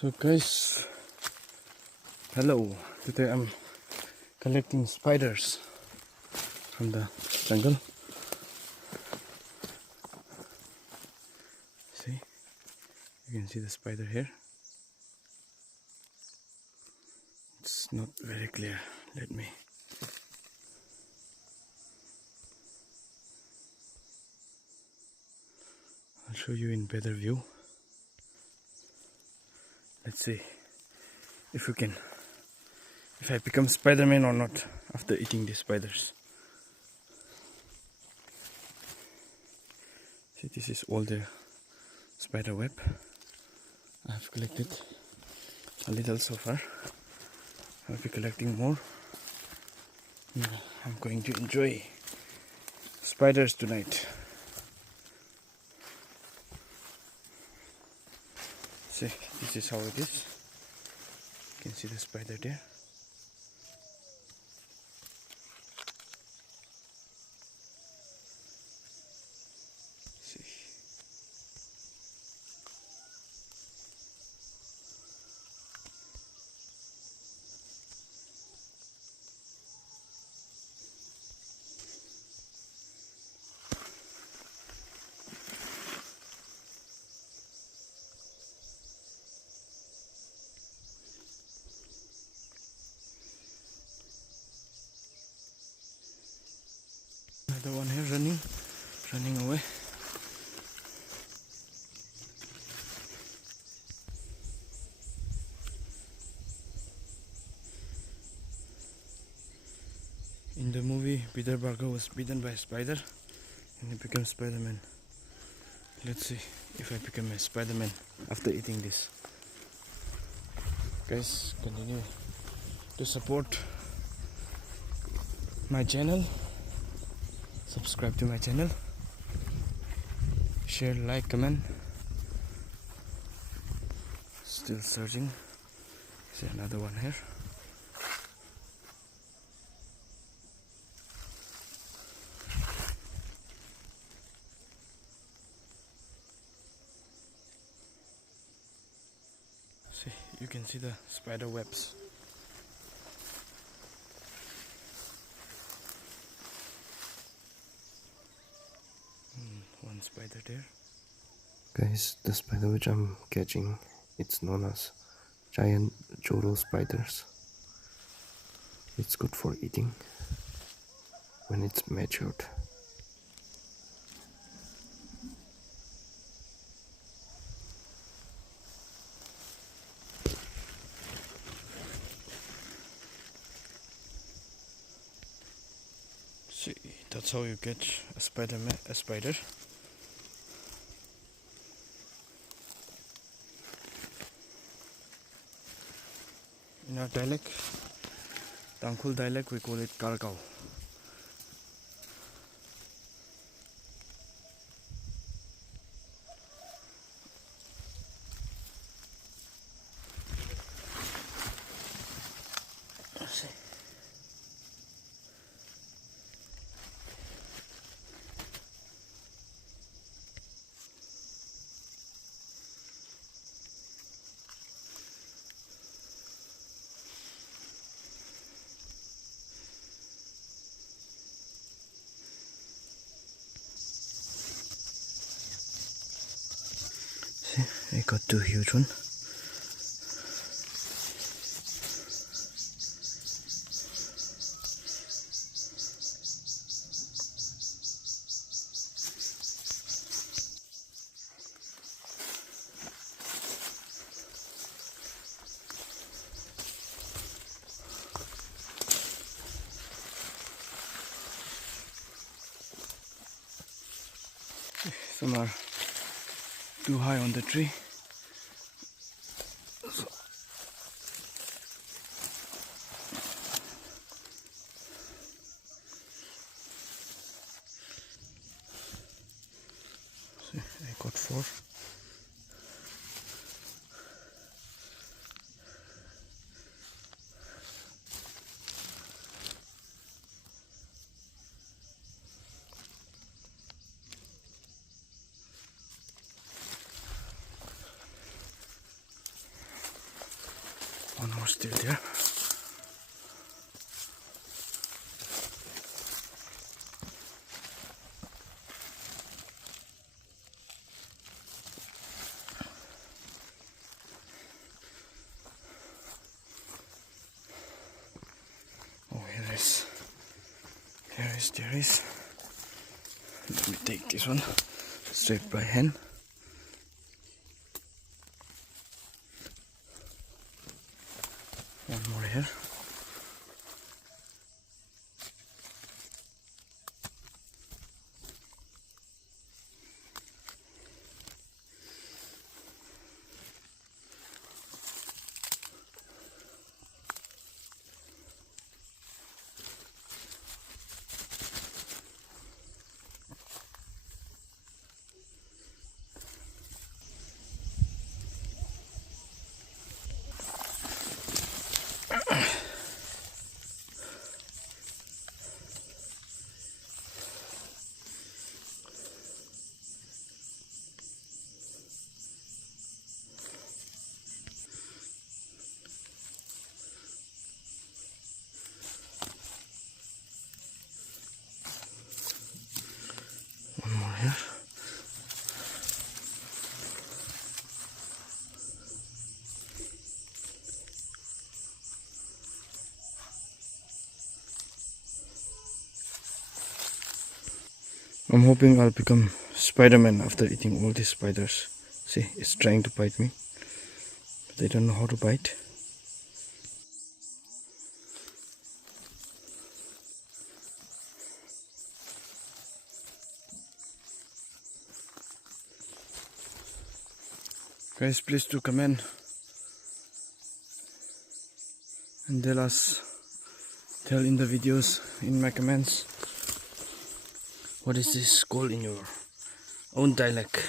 So guys, hello. Today I'm collecting spiders from the jungle. See, you can see the spider here. It's not very clear. I'll show you in better view. Let's see if I become Spider-Man or not after eating these spiders. See, this is all the spider web. I have collected a little so far. I'll be collecting more. I'm going to enjoy spiders tonight. See, this is how it is. You can see the spider there. See. Another one here running away. In the movie, Peter Parker was bitten by a spider and he became Spider-Man. Let's see if I become a Spider-Man after eating this. Guys, continue to support my channel. Subscribe to my channel. Share, like, comment. Still searching. See another one here. See, you can see the spider webs. One spider there. Guys, the spider which I'm catching, it's known as Giant Joro Spiders. It's good for eating when it's matured. See, that's how you catch a spider. In our dialect, Tangkhul dialect, we call it karkau. I got two huge ones. Some are too high on the tree. See, I got four. One more still there. Oh, there is. Let me take this one straight by hand. One more here. One more here. I'm hoping I'll become Spider-Man after eating all these spiders. See, it's trying to bite me, but I don't know how to bite. Guys, please do comment and tell in the videos, in my comments, what is this called in your own dialect.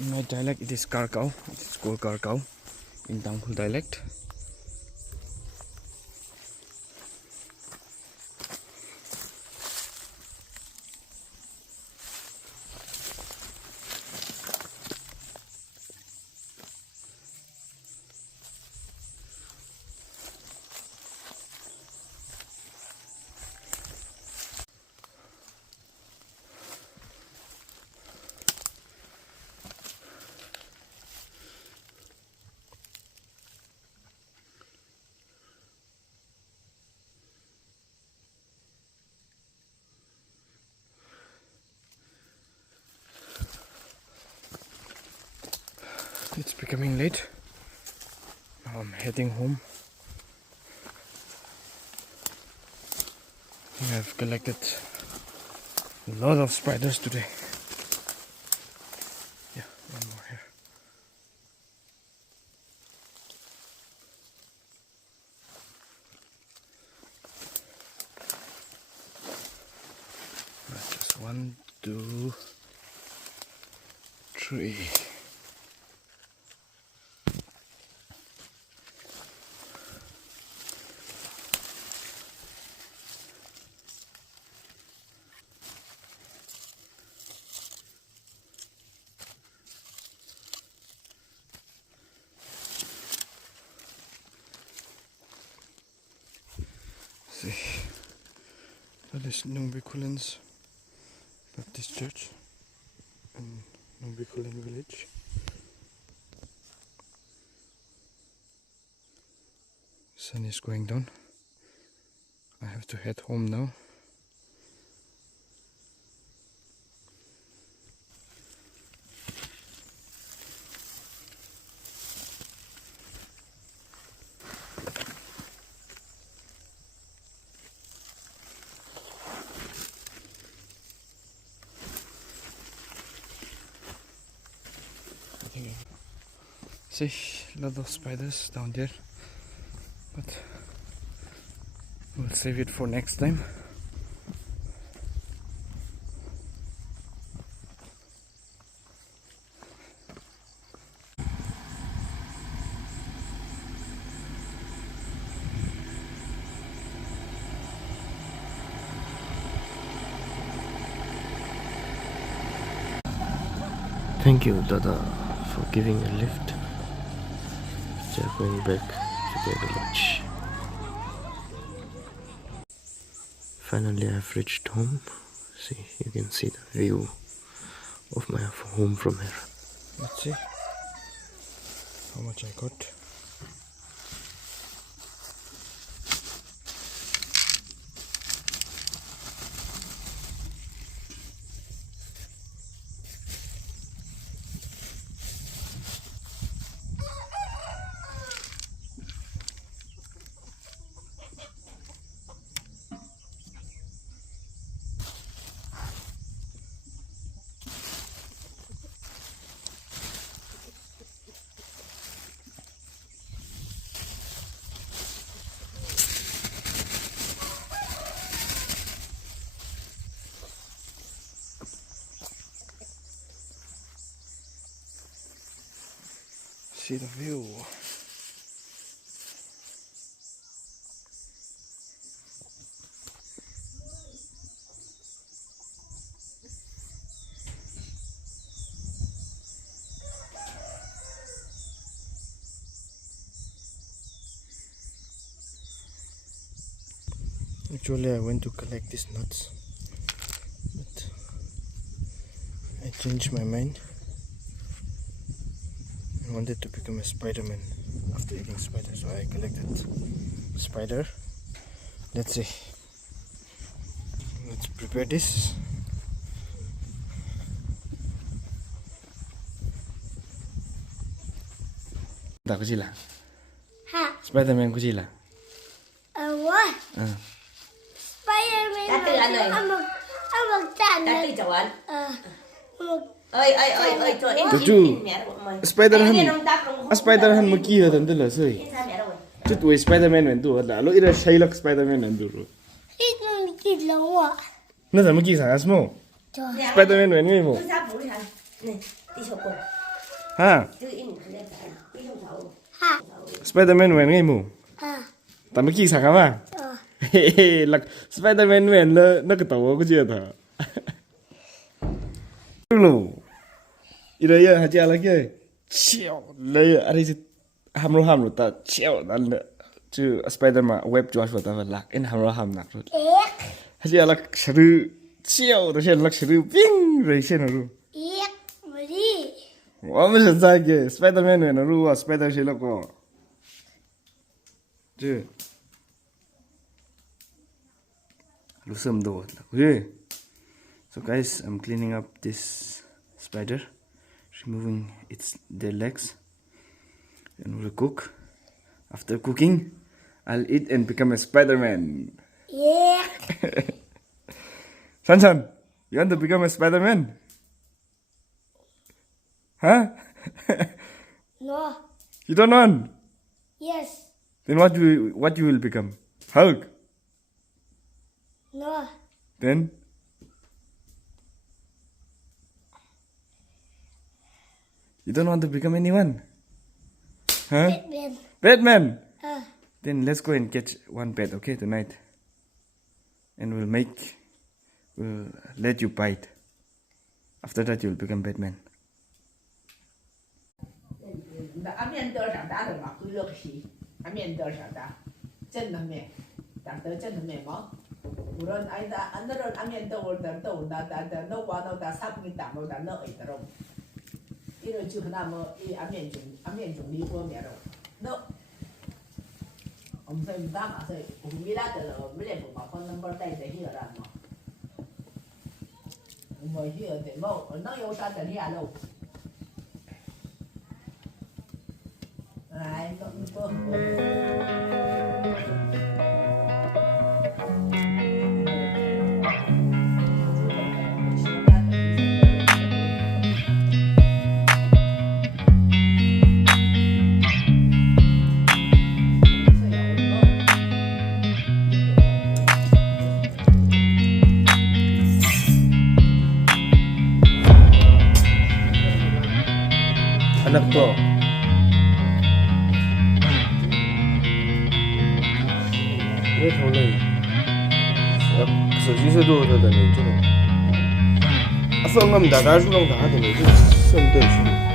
In my dialect it is karkau. It is called karkau in Tangkhul dialect. It's becoming late. Now I'm heading home. I think I've collected a lot of spiders today. Yeah, one more here. Right, just 1, 2, 3. See, that is Numbikulens Baptist Church in Numbikulen village. Sun is going down. I have to head home now. See, a lot of spiders down there, but we'll save it for next time. Thank you, Dada, for giving a lift. They're going back to their village. Finally, I've reached home. See, you can see the view of my home from here. Let's see how much I got. See the view. Actually, I went to collect these nuts, but I changed my mind. I wanted to become a Spider-Man after eating spider, so I collected spider. Let's see. Let's prepare this. Tak kecil lah. Ha, Spider-Man kecil lah. what? Spider-Man magkano? Tuju. Spider-Man maki ha tan la soi. Chút tuổi Spider-Man men tu la lo ira Shylock Spider-Man nan tu. Ito kidlaw wa. Na sa maki sa asmo. Spider-Man men ngai mo. Ha. Ha. Spider-Man men ngai mo. Ha. Ta maki sa ka ma. Lak Spider-Man men le na ka taw ko je ta. Lu. Ira ya haja lagi. Chiao le ari hamro ta chiao dan le chu Spider-Man web Josh wa ta la in hamro ham nak ru. Haja lak shru chiao da shen lak shru ping re shen ru. Mari. Wa me shen sa ge Spider-Man men ru wa Spider she lak ko. Je. Lu sam do la. So guys, I'm cleaning up this spider, removing their legs, and we'll cook. After cooking, I'll eat and become a Spider-Man. Yeah. San, you want to become a Spider-Man? Huh? No. You don't want? Yes. Then what you will become? Hulk? No. Then? You don't want to become anyone? Huh? Batman. Batman? Then let's go and catch one bat, okay, tonight. And we'll let you bite. After that, you'll become Batman. Anak to. 왜 더래?手机是弱的，你这个。送我们大家出动大的，你这是深圳去。